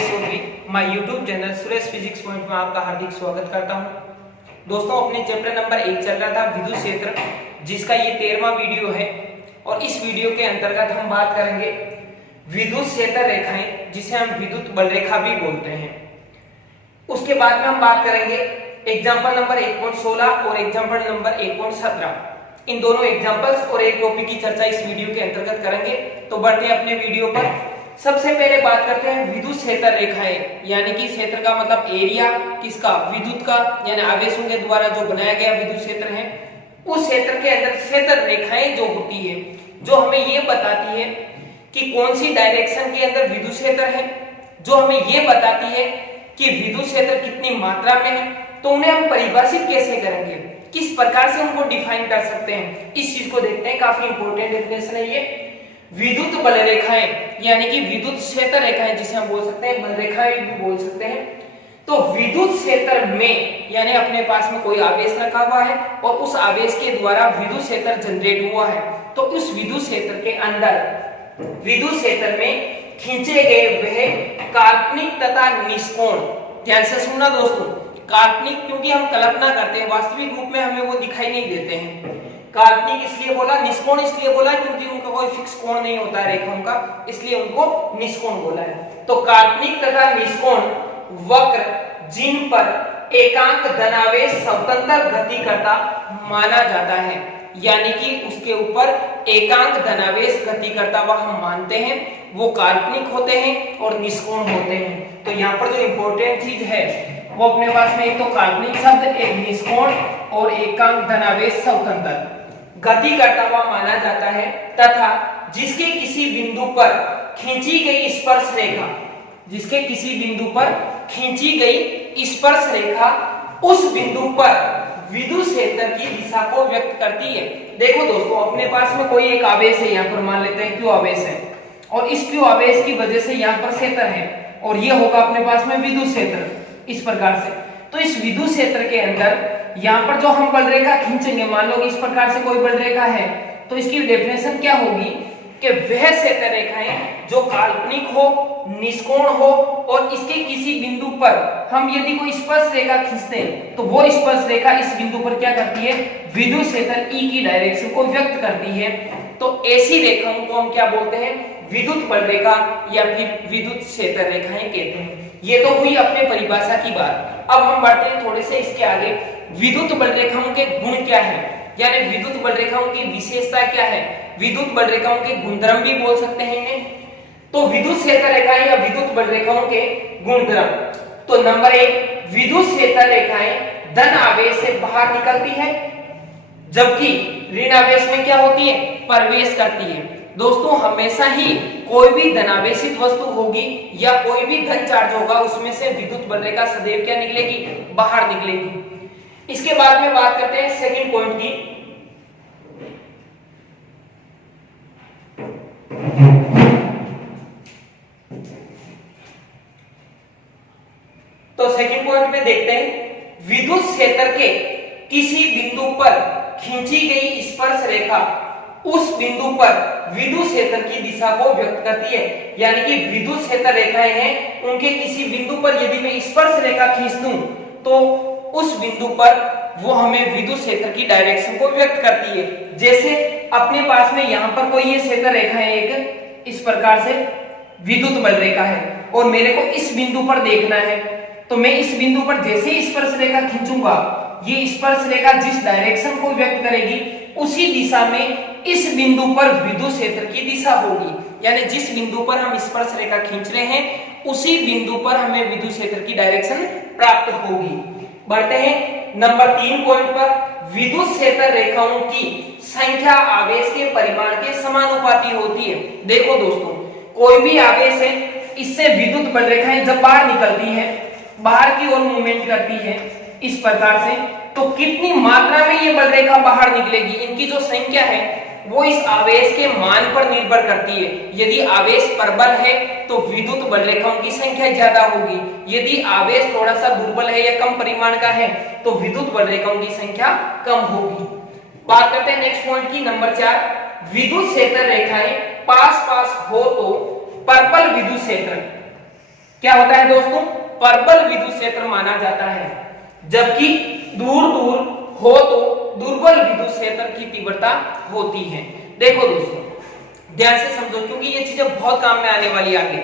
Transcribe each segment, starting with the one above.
Suresh Chaudhary, my YouTube channel Suresh physics point में आपका हार्दिक स्वागत करता हूं। दोस्तों, अपने चैप्टर नंबर 1 चल रहा था विद्युत क्षेत्र, जिसका ये 13वां वीडियो है और इस वीडियो के अंतर्गत हम बात करेंगे विद्युत क्षेत्र रेखाएं, जिसे हम विद्युत बल रेखा भी बोलते हैं। उसके बाद में हम बात करेंगे एग्जाम्पल नंबर 1.16 और एग्जाम्पल नंबर 1.17। इन दोनों एग्जाम्पल्स और एक टॉपिक की चर्चा इस वीडियो के अंतर्गत करेंगे। तो बढ़ते हैं अपने वीडियो पर। सबसे पहले बात करते हैं विद्युत क्षेत्र रेखाएं, यानी कि क्षेत्र का मतलब एरिया किसका, विद्युत का, यानी आवेशों के द्वारा जो बनाया गया विद्युत क्षेत्र है, उस क्षेत्र के अंदर क्षेत्र रेखाएं जो होती है, जो हमें ये बताती है कि कौन सी डायरेक्शन के अंदर विद्युत क्षेत्र है, जो हमें ये बताती है कि विद्युत क्षेत्र कितनी मात्रा में है। तो उन्हें हम परिभाषित कैसे करेंगे, किस प्रकार से उनको डिफाइन कर सकते हैं, इस चीज को देखते हैं। काफी इंपॉर्टेंट डेफिनेशन है ये। विद्युत बल रेखाएं यानी कि विद्युत क्षेत्र रेखाएं, जिसे हम बोल सकते हैं बल रेखाएं भी बोल सकते हैं। तो विद्युत क्षेत्र में यानी अपने पास में कोई आवेश रखा हुआ है और उस आवेश के द्वारा विद्युत क्षेत्र जनरेट हुआ है। तो उस विद्युत क्षेत्र के अंदर विद्युत क्षेत्र में खींचे गए वह काल्पनिक तथा निष्कोण, ध्यान से सुनना दोस्तों, काल्पनिक क्योंकि हम कल्पना करते हैं, वास्तविक रूप में हमें वो दिखाई नहीं देते हैं। काल्पनिक इसलिए बोला, निष्कोण इसलिए बोला क्योंकि उनका कोई फिक्स कोण नहीं होता है रेखाओं का, इसलिए उनको निष्कोण बोला है। तो काल्पनिक तथा निष्कोण वक्र जिन पर एकांक धनावेश स्वतंत्र गति करता माना जाता है, यानी कि उसके ऊपर एकांक धनावेश गति करता वह हम मानते हैं, वो काल्पनिक होते हैं और निष्कोण होते हैं। तो यहाँ पर जो इंपॉर्टेंट चीज है वो अपने पास में एक तो काल्पनिक शब्द, एक निष्कोण और एकांक धनावेश स्वतंत्र गति करता हुआ माना जाता है, तथा जिसके किसी बिंदु पर खींची गई स्पर्श रेखा, जिसके किसी बिंदु पर खींची गई स्पर्श रेखा उस बिंदु पर विद्युत क्षेत्र की दिशा को व्यक्त करती है। देखो दोस्तों, अपने पास में कोई एक आवेश है, यहाँ पर मान लेते हैं क्यू आवेश है, और इस क्यू आवेश की वजह से यहाँ पर क्षेत्र है और ये होगा अपने पास में विद्युत क्षेत्र इस प्रकार से। तो इस विद्युत क्षेत्र के अंदर यहाँ पर जो हम बल रेखा खींचेंगे, मान लो इस प्रकार से कोई बल रेखा है, तो इसकी डेफिनेशन क्या होगी कि वह क्षेत्र रेखाएं जो काल्पनिक हो, निष्कोण हो और इसके किसी बिंदु पर हम यदि कोई स्पर्श रेखा खींचते हैं तो वो स्पर्श रेखा इस बिंदु पर क्या करती है, विद्युत क्षेत्र ई की डायरेक्शन को व्यक्त करती है। तो ऐसी रेखाओं को हम क्या बोलते हैं, विद्युत बल रेखा या फिर विद्युत क्षेत्र रेखाएं कहते हैं। ये तो हुई अपने परिभाषा की बात। अब हम बढ़ते हैं थोड़े से इसके आगे, विद्युत बल रेखाओं के गुण क्या है, यानी विद्युत बल रेखाओं की विशेषता क्या है, विद्युत बल रेखाओं के गुणधर्म भी बोल सकते हैं इन्हें। तो विद्युत क्षेत्र रेखाएं या विद्युत बल रेखाओं के गुणधर्म, तो नंबर 1, विद्युत क्षेत्र रेखाएं धन आवेश से बाहर निकलती है, जबकि ऋण आवेश में क्या होती है, प्रवेश करती है। दोस्तों, हमेशा ही कोई भी धनावेशित वस्तु होगी या कोई भी धन चार्ज होगा, उसमें से विद्युत बल रेखा सदैव क्या निकलेगी, बाहर निकलेगी। इसके बाद में बात करते हैं सेकंड पॉइंट की। तो सेकंड पॉइंट में देखते हैं, विद्युत क्षेत्र के किसी बिंदु पर खींची गई स्पर्श रेखा उस बिंदु पर विद्युत क्षेत्र की दिशा को व्यक्त करती है, यानी कि विद्युत क्षेत्र रेखाएं हैं, उनके किसी बिंदु पर यदि मैं स्पर्श रेखा खींच दूं तो उस बिंदु पर वो हमें विद्युत क्षेत्र की डायरेक्शन को व्यक्त करती है। जैसे अपने पास में यहाँ पर कोई ये क्षेत्र रेखा है, एक इस प्रकार से विद्युत बल रेखा है और मेरे को इस बिंदु पर देखना है, तो मैं इस बिंदु पर जैसे ही स्पर्श रेखा खींचूंगा, ये स्पर्श रेखा जिस डायरेक्शन को व्यक्त करेगी उसी दिशा में इस बिंदु पर विद्युत क्षेत्र की दिशा होगी, यानी जिस बिंदु पर हम स्पर्श रेखा खींच रहे हैं उसी बिंदु पर हमें विद्युत क्षेत्र की डायरेक्शन प्राप्त होगी। बढ़ते हैं नंबर 3 पॉइंट पर, विद्युत क्षेत्र रेखाओं की संख्या आवेश के परिमाण के समानुपाती होती है। देखो दोस्तों, कोई भी आवेश है, इससे विद्युत बल रेखाएं जब बाहर निकलती है, बाहर की ओर मूवमेंट करती है इस प्रकार से, तो कितनी मात्रा में ये बल रेखा बाहर निकलेगी, इनकी जो संख्या है वो इस आवेश के मान पर निर्भर करती है। यदि आवेश प्रबल है तो विद्युत बल रेखाओं की संख्या ज्यादा होगी, यदि आवेश थोड़ा सा दुर्बल है या कम परिमाण का है तो विद्युत बल रेखाओं की संख्या कम होगी। बात करते हैं नेक्स्ट पॉइंट की, नंबर 4, विद्युत क्षेत्र रेखाएं पास पास हो तो पर्पल विद्युत क्षेत्र, क्या होता है दोस्तों, प्रबल विद्युत क्षेत्र माना जाता है, जबकि दूर दूर हो तो दुर्बल विद्युत क्षेत्र की तीव्रता होती है। देखो दोस्तों ध्यान से समझो, क्योंकि ये चीजें बहुत काम में आने वाली आगे।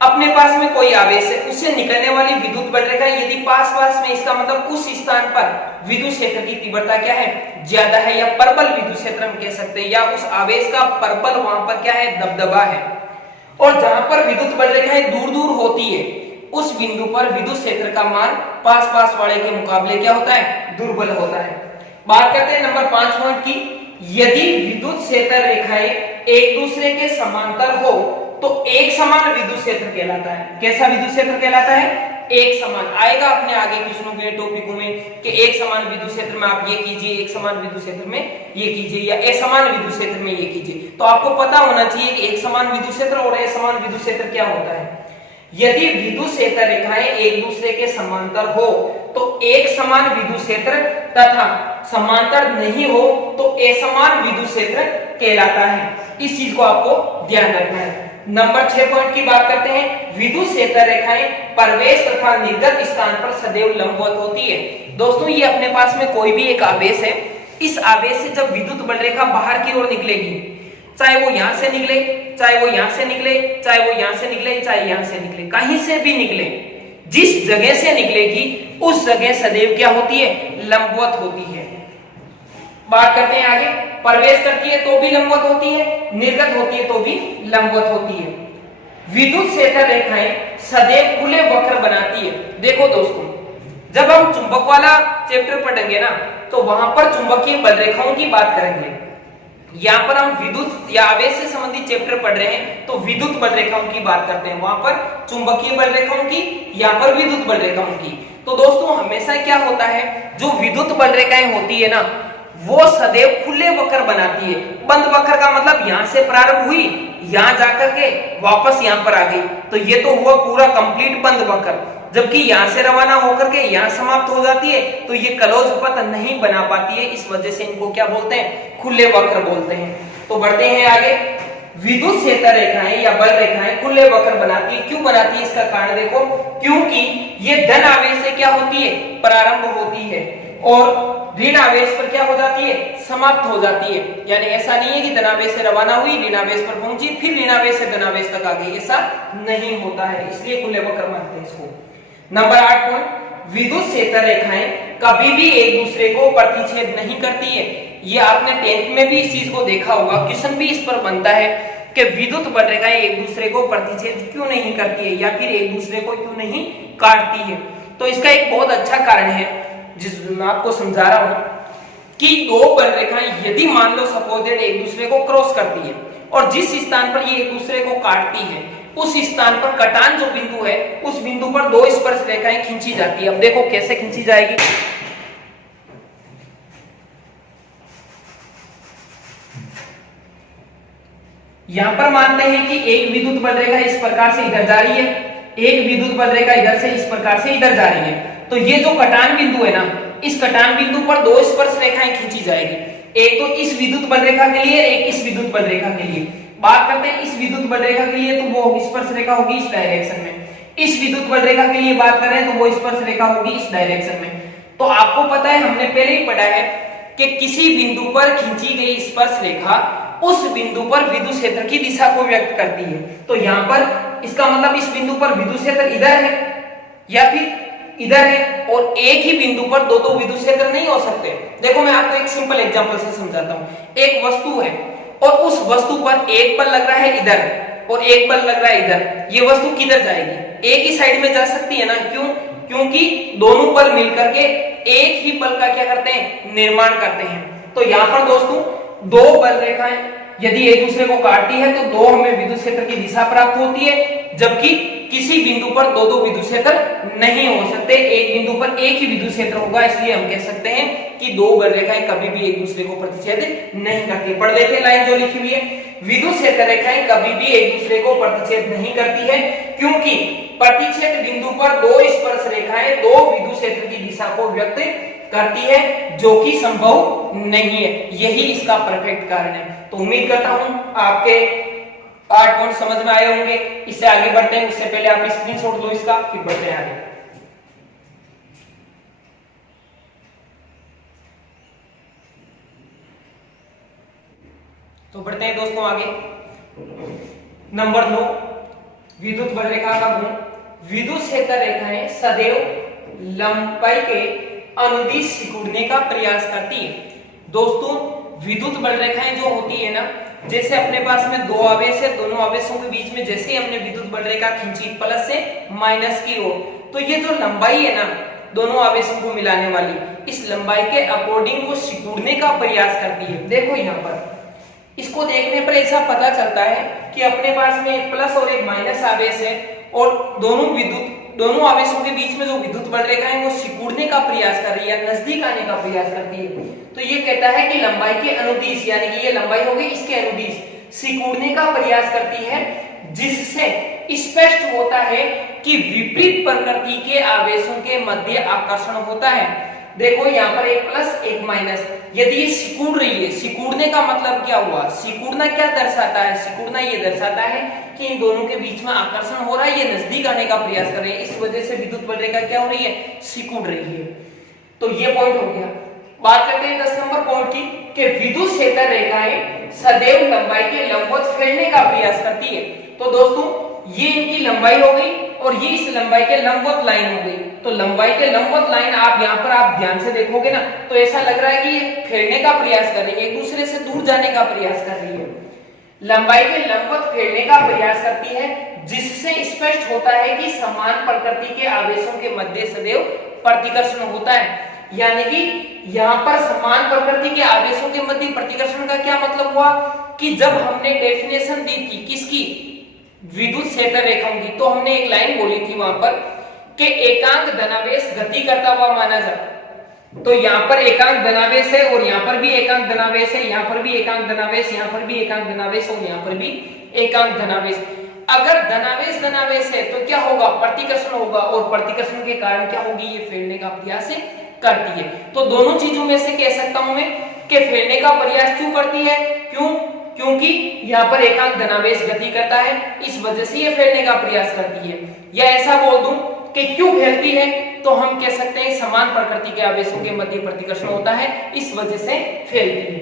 अपने पास में कोई आवेश है, उससे निकलने वाली विद्युत बल रेखा यदि पास पास में, इसका मतलब उस स्थान पर विद्युत क्षेत्र की तीव्रता क्या है, ज्यादा है, या प्रबल विद्युत क्षेत्र हम कह सकते हैं, या उस आवेश का प्रबल वहां पर क्या है, दबदबा है। और जहां पर विद्युत बल रेखाएं दूर दूर होती है, उस बिंदु पर विद्युत क्षेत्र का मान पास पास वाले के मुकाबले क्या होता है, दुर्बल होता है। बात करते हैं नंबर 5 पॉइंट की। यदि विद्युत क्षेत्र रेखाएं एक दूसरे के समांतर हो तो एक समान विद्युत क्षेत्र कहलाता है। कैसा विद्युत क्षेत्र कहलाता है, एक समान। आएगा अपने आगे प्रश्नों के टॉपिकों में कि एक समान विद्युत क्षेत्र में आप ये कीजिए, एक समान विद्युत क्षेत्र में ये कीजिए, या असमान विद्युत क्षेत्र में ये कीजिए। तो आपको पता होना चाहिए कि एक समान विद्युत क्षेत्र और असमान विद्युत क्षेत्र क्या होता है। यदि विद्युत क्षेत्र रेखाएं एक दूसरे के समांतर हो तो एक समान विद्युत क्षेत्र तथा समांतर नहीं हो तो असमान विद्युत क्षेत्र कहलाता है। इस चीज को आपको ध्यान रखना है। नंबर 6 पॉइंट की बात करते हैं। विद्युत क्षेत्र रेखाएं प्रवेश तथा निर्गत स्थान पर सदैव लंबवत होती है। दोस्तों ये अपने पास में कोई भी एक आवेश है, इस आवेश से जब विद्युत बल रेखा बाहर की ओर निकलेगी, चाहे वो यहां से निकले, चाहे वो यहां से निकले, चाहे वो यहां से निकले, चाहे यहां से निकले, कहीं से भी निकले, जिस जगह से निकलेगी उस जगह सदैव क्या होती है, लंबवत होती है। बात करते हैं आगे। प्रवेश करती है तो भी लंबवत होती है, निर्गत होती है तो भी लंबवत होती है। विद्युत क्षेत्र रेखाएं सदैव खुले वक्र बनाती है। देखो दोस्तों जब हम चुंबक वाला चैप्टर पढ़ेंगे ना, तो वहां पर चुंबकीय बल रेखाओं की बात करेंगे। यहाँ पर हम विद्युत या आवेश से संबंधित चैप्टर पढ़ रहे हैं तो विद्युत बल रेखाओं की बात करते हैं, वहां पर चुंबकीय बल रेखाओं की, यहाँ पर विद्युत बल रेखाओं की। तो दोस्तों हमेशा क्या होता है, जो विद्युत बल रेखाएं होती है ना, वो सदैव खुले वक्र बनाती है। बंद वक्र का मतलब यहां से प्रारंभ हुई, यहां जाकर के वापस यहां पर आ गई, तो ये तो हुआ पूरा कंप्लीट बंद वक्र। जबकि यहां से रवाना होकर के यहां समाप्त हो जाती है तो ये क्लोज पथ नहीं बना पाती है, इस वजह से इनको क्या बोलते हैं, खुले वक्र बोलते हैं। तो बढ़ते हैं आगे। विद्युत क्षेत्र रेखाएं या बल रेखाएं खुले वक्र बनाती है। क्यों बनाती है, इसका कारण देखो, क्योंकि ये धन आवेश से क्या होती है, प्रारंभ होती है और ऋण आवेश पर क्या हो जाती है, समाप्त हो जाती है। यानी ऐसा नहीं है कि धनावेश से रवाना हुई, ऋण आवेश पर पहुंची, फिर ऋण आवेश से धनावेश तक आ गई, ऐसा नहीं होता है, इसलिए खुले वक्र मानते हैं इसको। Number 8 point. विद्युत क्षेत्र रेखाएं कभी भी एक दूसरे को प्रतिच्छेद नहीं करती है। ये आपने 10th में भी इस चीज को देखा होगा, क्वेश्चन भी इस पर बनता है कि विद्युत बल रेखाएं एक दूसरे को प्रतिच्छेद क्यों नहीं करती है, या फिर एक दूसरे को क्यों नहीं काटती है। तो इसका एक बहुत अच्छा कारण है जिस मैं आपको समझा रहा हूं कि दो बल रेखाएं यदि मान लो सपोजेड एक दूसरे को क्रॉस करती है और जिस स्थान पर ये एक दूसरे को काटती है उस स्थान पर कटान जो बिंदु है, उस बिंदु पर दो स्पर्श रेखाएं खींची जाती है। अब देखो कैसे खींची जाएगी। यहां पर मानते हैं कि एक विद्युत बल रेखा इस प्रकार से इधर जा रही है, एक विद्युत बल रेखा इधर से इस प्रकार से इधर जा रही है। तो ये जो कटान बिंदु है ना, इस कटान बिंदु पर दो स्पर्श रेखाएं खींची जाएगी, एक तो इस विद्युत बल रेखा के लिए, एक इस विद्युत बल रेखा के लिए। बात करते हैं इस विद्युत बल रेखा के लिए, तो वो स्पर्श रेखा होगी इस डायरेक्शन में। इस विद्युत बल रेखा के लिए बात करें तो वो स्पर्श रेखा होगी इस डायरेक्शन में। तो आपको पता है, हमने पहले ही पढ़ा है कि किसी बिंदु पर खींची गई स्पर्श रेखा उस बिंदु पर विद्युत क्षेत्र की दिशा को व्यक्त करती है। तो यहाँ पर इसका मतलब इस बिंदु पर विद्युत क्षेत्र इधर है या फिर इधर है, और एक ही बिंदु पर दो दो विद्युत क्षेत्र नहीं हो सकते। देखो मैं आपको एक सिंपल एग्जांपल से समझाता हूँ। एक वस्तु है और उस वस्तु पर एक बल लग रहा है इधर और एक बल लग रहा है इधर, ये वस्तु किधर जाएगी, एक ही साइड में जा सकती है ना। क्यों? क्योंकि दोनों बल मिलकर के एक ही बल का क्या करते हैं, निर्माण करते हैं। तो यहाँ पर दोस्तों दो बल रेखाएं यदि एक दूसरे को काटती है तो दो हमें विद्युत क्षेत्र की दिशा प्राप्त होती है, जबकि किसी बिंदु पर दो दो विद्युत क्षेत्र नहीं हो सकते, एक बिंदु पर एक ही विद्युत क्षेत्र होगा। इसलिए हम कह सकते हैं कि दो बल रेखाएं कभी भी एक दूसरे को प्रतिच्छेद नहीं करती। पढ़ लेते हैं लाइन जो लिखी हुई है। विद्युत क्षेत्र रेखाएं कभी भी एक दूसरे को प्रतिच्छेद नहीं करती है, क्योंकि प्रतिच्छेद बिंदु पर दो स्पर्श रेखाएं दो विद्युत क्षेत्र की दिशा को व्यक्त करती है, जो कि संभव नहीं है। यही इसका परफेक्ट कारण है। तो उम्मीद करता हूं आपके 8 पॉइंट समझ में आए होंगे। इससे आगे बढ़ते हैं, उससे पहले आप स्क्रीनशॉट लो इसका, फिर बढ़ते हैं आगे। तो बढ़ते हैं दोस्तों आगे। नंबर 2, विद्युत बलरेखा का गुण। विद्युत क्षेत्र रेखाएं सदैव लंबाई के अनुदिश सिकुड़ने का प्रयास करती है। दोस्तों विद्युत बलरेखाएं जो होती है ना, जैसे अपने पास में दो आवेश है, दोनों आवेशों के बीच में जैसे ही हमने विद्युत बलरेखा खींची प्लस से माइनस की ओर, तो ये जो लंबाई है ना दोनों आवेशों को मिलाने वाली, इस लंबाई के अकॉर्डिंग वो सिकुड़ने का प्रयास करती है। देखो यहाँ पर इसको देखने पर ऐसा पता चलता है कि अपने पास में एक प्लस और एक माइनस आवेश है और दोनों आवेशों के बीच में जो विद्युत बलरेखा है वो सिकुड़ने का प्रयास कर रही है, नजदीक आने का प्रयास करती है। तो ये कहता है कि लंबाई के अनुदिश, यानी कि ये लंबाई होगी इसके अनुदिश सिकुड़ने का प्रयास करती है, जिससे स्पष्ट होता है कि विपरीत प्रकृति के आवेशों के मध्य आकर्षण होता है। देखो यहाँ पर एक प्लस एक माइनस, यदि ये सिकुड़ रही है, सिकुड़ने का मतलब क्या हुआ, सिकुड़ना क्या दर्शाता है, सिकुड़ना ये दर्शाता है कि इन दोनों के बीच में आकर्षण हो रहा है, ये नजदीक आने का प्रयास कर रहे हैं, इस वजह से विद्युत बलरेखा क्या हो रही है, सिकुड़ रही है। तो ये पॉइंट हो गया। बात करते हैं 10 नंबर पॉइंट की, कि विद्युत क्षेत्र रेखाएं सदैव लंबाई के लंबवत फैलने का प्रयास करती है। तो दोस्तों ये इनकी लंबाई हो गई और ये इस लंबाई के लंबवत लाइन हो गई। तो लंबाई के लंबवत लाइन आप यहाँ पर आप ध्यान से देखोगे ना, तो ऐसा लग रहा है कि ये फैलने का प्रयास कर रही है, एक दूसरे से दूर जाने का प्रयास कर रही है। लंबाई के लंबवत फैलने का प्रयास करती है, जिससे स्पष्ट होता है कि समान प्रकृति के आवेशों के मध्य सदैव प्रतिकर्षण होता है। यानी कि यहाँ पर समान प्रकृति के आवेशों के मध्य प्रतिकर्षण का क्या मतलब हुआ कि जब हमने डेफिनेशन दी थी किसकी, विद्युत क्षेत्र रेखाओं की, तो हमने एक लाइन बोली थी वहां पर कि एकांक धनावेश गति करता हुआ माना जाता। तो यहाँ पर एकांक धनावेश है और यहाँ पर भी एकांक धनावेश है, यहाँ पर भी एकांक धनावेश, यहाँ पर भी एकांक धनावेश और यहाँ पर भी एकांक धनावेश। अगर धनावेश धनावेश है तो क्या होगा, प्रतिकर्षण होगा, और प्रतिकर्षण के कारण क्या होगी, ये फैलने का प्रयास करती है। तो दोनों चीजों में से कह सकता हूं मैं कि फैलने का प्रयास क्यों करती है, क्योंकि यहाँ पर एकांक धनावेश गति करता है, इस वजह से ये फैलने का प्रयास करती है। या ऐसा बोल दूं कि क्यों फैलती है, तो हम कह सकते हैं समान प्रकृति के आवेशों के मध्य प्रतिकर्षण होता है, इस वजह से फैलती है।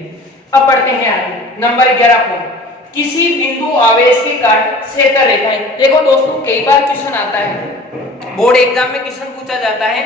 अब पढ़ते हैं आगे नंबर 11 पॉइंट, किसी बिंदु आवेश के कारण क्षेत्र रेखाएं। देखो दोस्तों कई बार क्वेश्चन आता है, बोर्ड एग्जाम में क्वेश्चन पूछा जाता है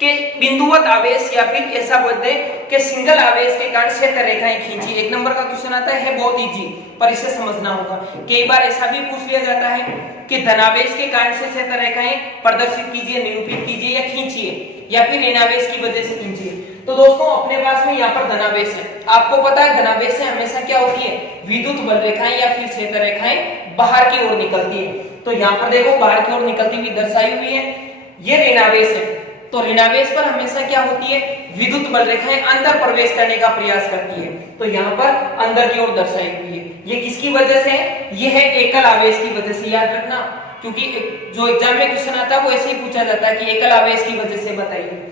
कि बिंदुवत आवेश या फिर ऐसा बोलते हैं कि सिंगल आवेश के कारण क्षेत्र रेखाएं खींची। एक नंबर का क्वेश्चन आता है बहुत इजी, पर इसे समझना होगा। कई बार ऐसा भी पूछ लिया जाता है कि धनावेश के कारण से क्षेत्र रेखाएं प्रदर्शित कीजिए, निरूपित कीजिए या खींचिए, या फिर ऋणावेश की वजह से खींचिए। तो दोस्तों अपने पास में यहाँ पर धनावेश है, आपको पता है धनावेश से हमेशा क्या होती है, विद्युत बल रेखाएं या फिर क्षेत्र रेखाएं बाहर की ओर निकलती है। तो यहाँ पर देखो बाहर की ओर निकलती हुई दर्शाई हुई है, ये ऋणावेश है। तो ऋणावेश पर हमेशा क्या होती है, विद्युत बल रेखाएं अंदर प्रवेश करने का प्रयास करती है। तो यहाँ पर अंदर की ओर दर्शाई हुई है। ये किसकी वजह से है, ये है एकल आवेश की वजह से, याद रखना, क्योंकि जो एग्जाम में क्वेश्चन आता है वो ऐसे ही पूछा जाता है कि एकल आवेश की वजह से बताइए।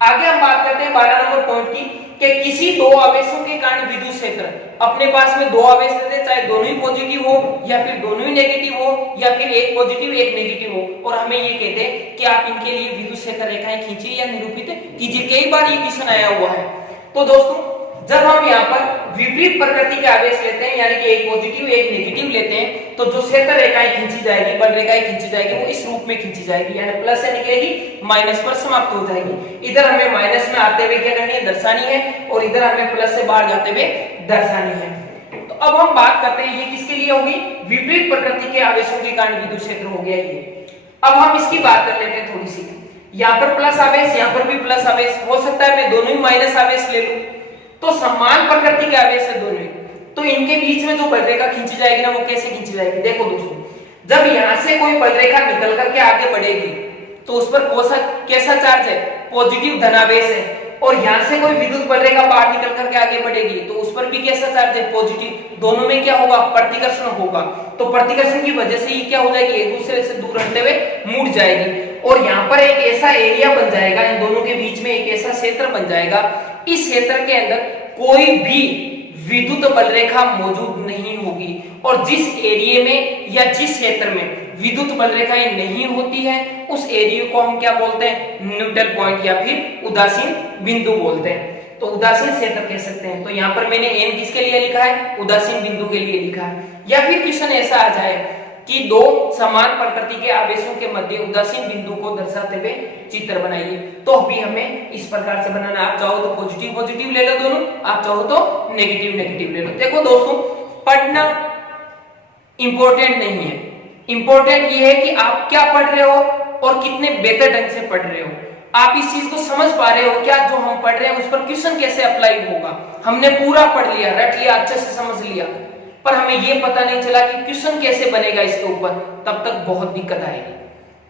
आगे हम बात करते हैं 12 नंबर पॉइंट की, कि किसी दो आवेशों के कारण विद्युत क्षेत्र, अपने पास में दो आवेश रहते, चाहे दोनों ही पॉजिटिव हो या फिर दोनों ही नेगेटिव हो या फिर एक पॉजिटिव एक नेगेटिव हो, और हमें ये कहते हैं कि आप इनके लिए विद्युत क्षेत्र रेखाएं खींचिए या निरूपित कीजिए। कई बार ये क्वेश्चन आया हुआ है। तो दोस्तों जब हम यहाँ पर विपरीत प्रकृति के आवेश लेते हैं, यानी कि एक पॉजिटिव एक नेगेटिव लेते हैं, तो जो क्षेत्र रेखाएं खींची जाएगी, बल रेखाएं खींची जाएगी, वो इस रूप में खींची जाएगी, यानी प्लस से निकलेगी माइनस पर समाप्त हो जाएगी। इधर हमें माइनस में आते हुए क्या करनी है, दर्शानी है, और इधर हमें प्लस से बाहर जाते हुए दर्शानी है। तो अब हम बात करते हैं ये किसके लिए होगी, विपरीत प्रकृति के आवेशों के कारण विद्युत क्षेत्र हो गया ये। अब हम इसकी बात कर लेते हैं थोड़ी सी। यहाँ पर प्लस आवेश, यहाँ पर भी प्लस आवेश, हो सकता है मैं दोनों ही माइनस आवेश ले लूं, तो समान प्रकृति के आवेश है दोनों, तो इनके बीच में जो बलरेखा खींची जाएगी ना, वो कैसे खींची जाएगी। देखो दोस्तों, जब यहां से कोई बलरेखा निकल करके आगे बढ़ेगी तो उस पर कैसा चार्ज है, पॉजिटिव धनावेश है, और यहां से कोई विद्युत बलरेखा बाहर निकल करके आगे बढ़ेगी तो उस पर भी कैसा चार्ज है, पॉजिटिव। दोनों में क्या होगा, प्रतिकर्षण होगा। तो प्रतिकर्षण की वजह से ये क्या हो जाएगी, एक दूसरे से दूर हटते हुए मुड़ जाएगी, और यहाँ पर एक ऐसा एरिया बन जाएगा, इन दोनों के बीच में एक ऐसा क्षेत्र बन जाएगा, इस क्षेत्र के अंदर कोई भी विद्युत बलरेखा मौजूद नहीं होगी, और जिस एरिया में या जिस क्षेत्र में विद्युत बल रेखाएं नहीं होती है उस एरिया को हम क्या बोलते हैं, न्यूट्रल पॉइंट या फिर उदासीन बिंदु बोलते हैं। तो उदासीन क्षेत्र कह सकते हैं। तो यहाँ पर मैंने एन किसके लिए लिखा है, उदासीन बिंदु के लिए लिखा है। या फिर क्वेश्चन ऐसा आ जाए कि दो समान प्रकृति के आवेशों के मध्य उदासीन बिंदु को दर्शाते हुए चित्र बनाइए, तो भी हमें इस प्रकार से बनाना। आप चाहो तो पॉजिटिव पॉजिटिव ले लो दोनों, आप चाहो तो नेगेटिव नेगेटिव ले लो। देखो दोस्तों, पढ़ना इंपॉर्टेंट नहीं है, इंपॉर्टेंट ये है कि आप क्या पढ़ रहे हो और कितने बेहतर ढंग से पढ़ रहे हो। आप इस चीज को समझ पा रहे हो क्या, जो हम पढ़ रहे हैं उस पर क्वेश्चन कैसे अप्लाई होगा। हमने पूरा पढ़ लिया, रट लिया, अच्छे से समझ लिया, पर हमें ये पता नहीं चला कि क्वेश्चन कैसे बनेगा इसके ऊपर, तब तक बहुत दिक्कत आएगी।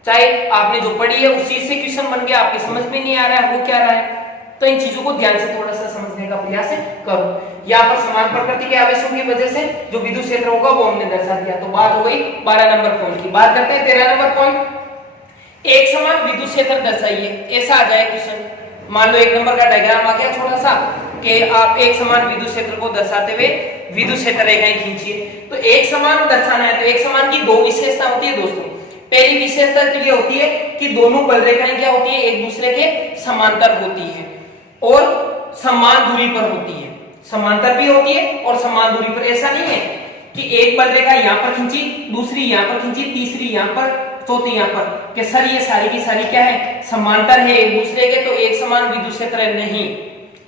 चाहे आपने जो पढ़ी है उस चीज से क्वेश्चन बन गया, आपकी समझ में नहीं आ रहा है वो क्या रहा है, तो इन चीजों को ध्यान से थोड़ा सा समझने का प्रयास करो। यहाँ पर समान प्रकृति के आवेशों की वजह से जो विद्युत क्षेत्र होगा वो हमने दर्शा दिया। तो बात हो गई 12 नंबर पॉइंट की। बात करते हैं 13 नंबर पॉइंट, एक समान विद्युत क्षेत्र दर्शाइए। ऐसा आ जाए क्वेश्चन, मान लो 1 नंबर का डायग्राम आ गया छोटा सा कि आप एक समान विद्युत क्षेत्र को दर्शाते हुए विद्युत क्षेत्र रेखाएं खींचिए। तो एक समान दर्शाना है तो एक समान की दो विशेषता होती है दोस्तों। पहली विशेषता तो ये होती है कि दोनों बल रेखाएं क्या होती है, एक दूसरे के समांतर होती है और समान दूरी पर होती है। समांतर भी होती है और समान दूरी पर। ऐसा नहीं है कि एक बल रेखा यहाँ पर खींची, दूसरी यहाँ पर खींची, तीसरी यहाँ पर, चौथी यहाँ पर, कि सर ये सारी की सारी क्या है, समांतर है एक दूसरे के, तो एक समान विद्युत क्षेत्र है। नहीं,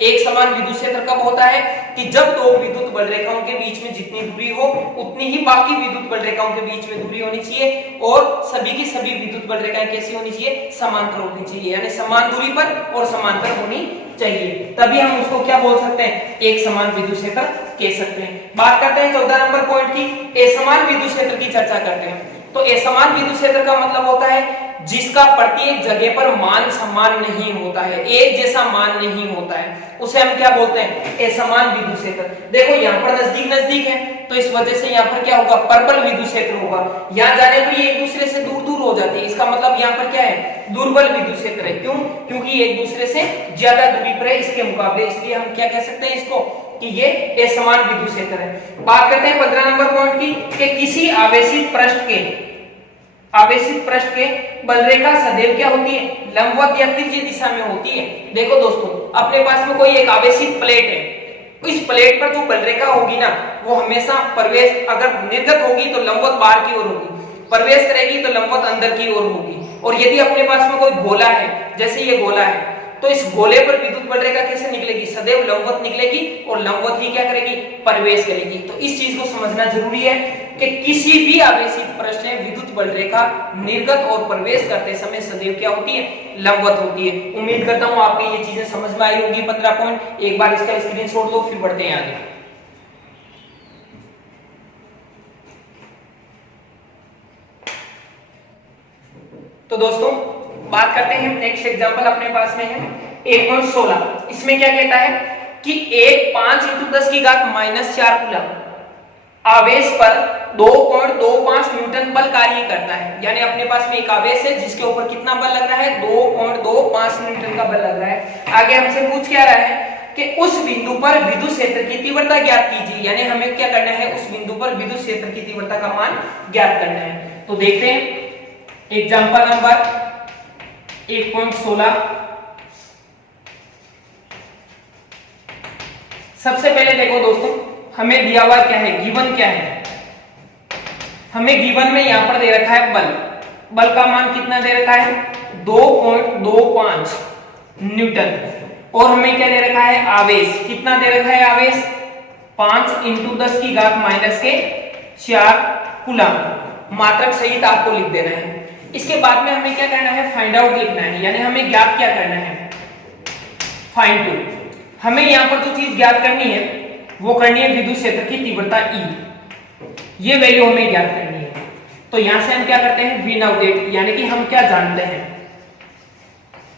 एक समान विद्युत क्षेत्र कब होता है कि जब दो विद्युत बल रेखाओं के बीच में जितनी दूरी हो उतनी ही बाकी विद्युत बल रेखाओं के बीच में दूरी होनी चाहिए और सभी की सभी विद्युत बल रेखाएं कैसी होनी चाहिए, समांतर होनी चाहिए, यानी समान दूरी पर और समांतर होनी चाहिए, तभी हम उसको क्या बोल सकते हैं, एक समान विद्युत क्षेत्र कह सकते हैं। बात करते हैं 14 नंबर पॉइंट की, असमान विद्युत क्षेत्र की चर्चा करते हैं। तो असमान विद्युत क्षेत्र का मतलब होता है जिसका प्रत्येक जगह पर मान समान नहीं होता है, एक जैसा मान नहीं होता है, उसे हम क्या बोलते हैं, असमान विद्युत क्षेत्र। देखो यहाँ पर नजदीक नजदीक है तो इस वजह से यहाँ पर क्या होगा, परबल विद्युत क्षेत्र होगा। यहाँ जाने पर ये एक दूसरे से दूर दूर हो जाते हैं, इसका मतलब यहाँ पर क्या है, दुर्बल विद्युत क्षेत्र है। क्यों, क्योंकि एक दूसरे से ज्यादा दूरी पर है इसके मुकाबले, इसलिए हम क्या कह सकते हैं इसको कि ये असमान विद्युत क्षेत्र है। बात करते हैं 15 नंबर पॉइंट की कि किसी आवेशित पृष्ठ के बल रेखा सदैव क्या होती है, लंबवत या तिरछी दिशा में होती है। देखो दोस्तों, अपने पास में कोई एक आवेशित प्लेट है, इस प्लेट पर जो बल रेखा होगी ना वो हमेशा प्रवेश, अगर निर्गत होगी तो लंबवत बाहर की ओर होगी, प्रवेश करेगी तो लंबवत अंदर की ओर होगी। और यदि अपने पास में कोई गोला है, जैसे ये गोला है, तो इस गोले पर विद्युत बल रेखा कैसे निकलेगी, सदैव लंबवत निकलेगी और लंबवत ही क्या करेगी, प्रवेश करेगी। तो इस चीज को समझना जरूरी है कि किसी भी आवेशित पृष्ठ में विद्युत बल रेखा निर्गत और प्रवेश करते समय सदैव क्या होती है, लंबवत होती है। उम्मीद करता हूं आपको ये चीजें समझ में आई होगी। 15 पॉइंट एक बार इसका स्क्रीनशॉट लो, फिर बढ़ते हैं आगे। तो दोस्तों बात करते हैं, नेक्स्ट एग्जांपल अपने पास में है 1.16। इसमें क्या कहता है कि एक 5 × 10⁻⁴ कूलम आवेश पर 2.25 न्यूटन बल कार्य करता है। यानी अपने पास में एक आवेश है जिसके ऊपर कितना बल लग रहा है, 2.25 न्यूटन का बल लग रहा है। आगे हमसे पूछ क्या रहा है कि उस बिंदु पर विद्युत क्षेत्र की तीव्रता ज्ञात कीजिए। यानी हमें क्या करना है, उस बिंदु पर विद्युत क्षेत्र की तीव्रता का मान ज्ञात करना है। तो देखते हैं एग्जांपल नंबर 1.16। सबसे पहले देखो दोस्तों, हमें दिया हुआ क्या है, गिवन क्या है, हमें गिवन में यहां पर दे रखा है बल, बल का मान कितना दे रखा है, 2.25 न्यूटन। और हमें क्या दे रखा है, आवेश कितना दे रखा है, आवेश 5 × 10⁻⁴ कूलम। मात्रक सहित आपको लिख देना है। इसके बाद में हमें क्या करना है, फाइंड आउट लिखना है, यानी हमें ज्ञात क्या करना है, फाइंड टू। हमें यहां पर जो चीज ज्ञात करनी है वो करनी है विद्युत क्षेत्र की तीव्रता E, ये वैल्यू हमें ज्ञात करनी है। तो यहां से हम क्या करते हैं, वी नाउ दैट, यानी कि हम क्या जानते हैं,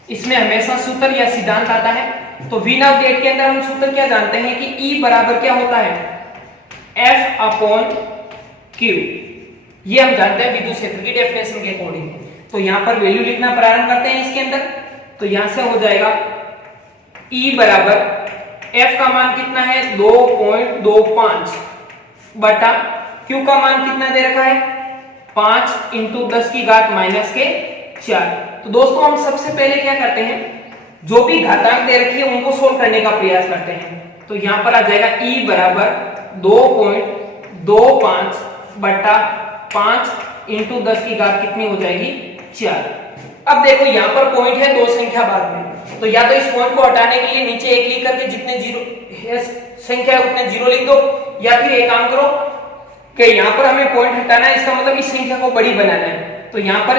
इसमें हमेशा सूत्र या सिद्धांत आता है। तो वी नाउ दैट के अंदर हम सूत्र क्या जानते हैं कि E बराबर क्या होता है, F/Q, ये हम जानते हैं विद्युत क्षेत्र की डेफिनेशन के अकॉर्डिंग। तो यहां पर वैल्यू लिखना प्रारंभ करते हैं इसके अंदर। तो यहां से हो जाएगा E बराबर F का मान कितना है, 2.25 बटा Q का मान कितना दे रखा है 5 इंटू 10 की घात माइनस के 4। तो दोस्तों हम सबसे पहले क्या करते हैं, जो भी घातांक दे रखी है उनको सोल्व करने का प्रयास करते हैं। तो यहां पर आ जाएगा E बराबर 2.25 बटा 5 इंटू 10 की घात कितनी हो जाएगी 4। अब देखो यहाँ पर पॉइंट है दो संख्या बाद में, तो या तो इस पॉइंट को हटाने के लिए नीचे एक लिख करके जितने जीरो संख्या है उतने जीरो लिख दो, या फिर एक काम करो कि यहाँ पर हमें पॉइंट हटाना है, इसका मतलब इस संख्या को बड़ी बनाना है। तो यहाँ पर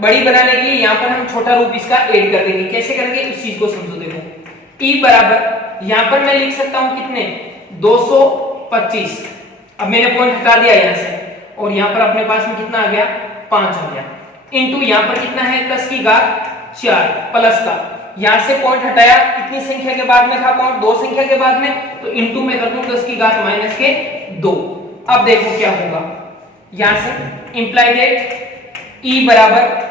बड़ी बनाने के लिए यहाँ पर हम छोटा रूप इसका ऐड कर देंगे। कैसे करेंगे उस चीज को समझो। देखो E बराबर यहाँ पर मैं लिख सकता हूँ कितने 225। अब मैंने पॉइंट हटा दिया यहाँ से और यहाँ पर अपने पास में कितना आ गया 5 आ गया, इंटू यहाँ पर कितना है 10 की घात 4 प्लस का, यहाँ से पॉइंट हटाया कितनी संख्या के बाद में था पॉइंट 2 संख्या के बाद में, तो इंटू में कर दूं 10 की घात माइनस के 2। अब देखो क्या होगा, यहां से इंप्लाई दैट E बराबर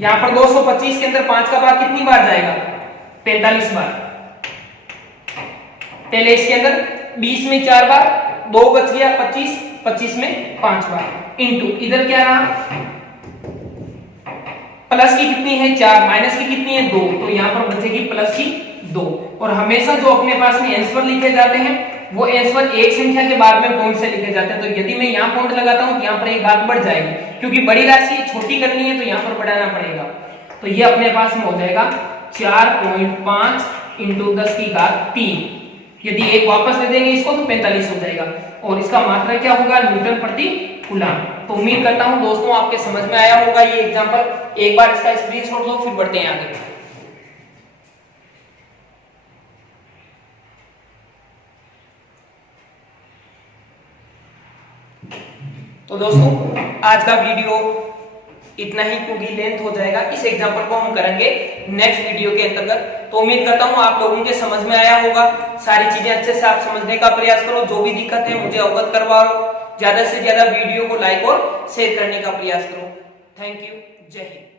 यहां पर 225 के अंदर 5 का भाग कितनी बार जाएगा 45 बार, पहले इसके अंदर 20 में 4 बार, 2 बच गया 25, 25 में 5 बार, इंटू इधर क्या रहा प्लस की कितनी है 4 माइनस की कितनी है 2, तो यहां पर बचेगी प्लस की 2। और हमेशा जो अपने पास में आंसर लिखे जाते हैं वो आंसर एक संख्या के बाद में पॉइंट से लिखे जाते हैं। तो यदि मैं यहाँ पॉइंट लगाता हूं तो यहाँ पर एक घात बढ़ जाएगी, क्योंकि बड़ी राशि छोटी करनी है तो यहाँ पर बढ़ाना पड़ेगा। तो ये अपने पास में हो जाएगा 4.5 इंटू 10 की घात 3। यदि एक वापस दे देंगे इसको तो 45 हो जाएगा, और इसका मात्रा क्या होगा न्यूटन प्रति कूलम। तो उम्मीद करता हूं दोस्तों आपके समझ में आया होगा ये एग्जांपल। एक बार इसका स्क्रीनशॉट लो, फिर बढ़ते हैं आगे। तो दोस्तों आज का वीडियो इतना ही, क्योंकि लेंथ हो जाएगा। इस एग्जांपल को हम करेंगे नेक्स्ट वीडियो के अंतर्गत। तो उम्मीद करता हूं आप लोगों के समझ में आया होगा, सारी चीजें अच्छे से आप समझने का प्रयास करो। जो भी दिक्कत है मुझे अवगत करवाओ, ज्यादा से ज्यादा वीडियो को लाइक और शेयर करने का प्रयास करो। थैंक यू, जय हिंद।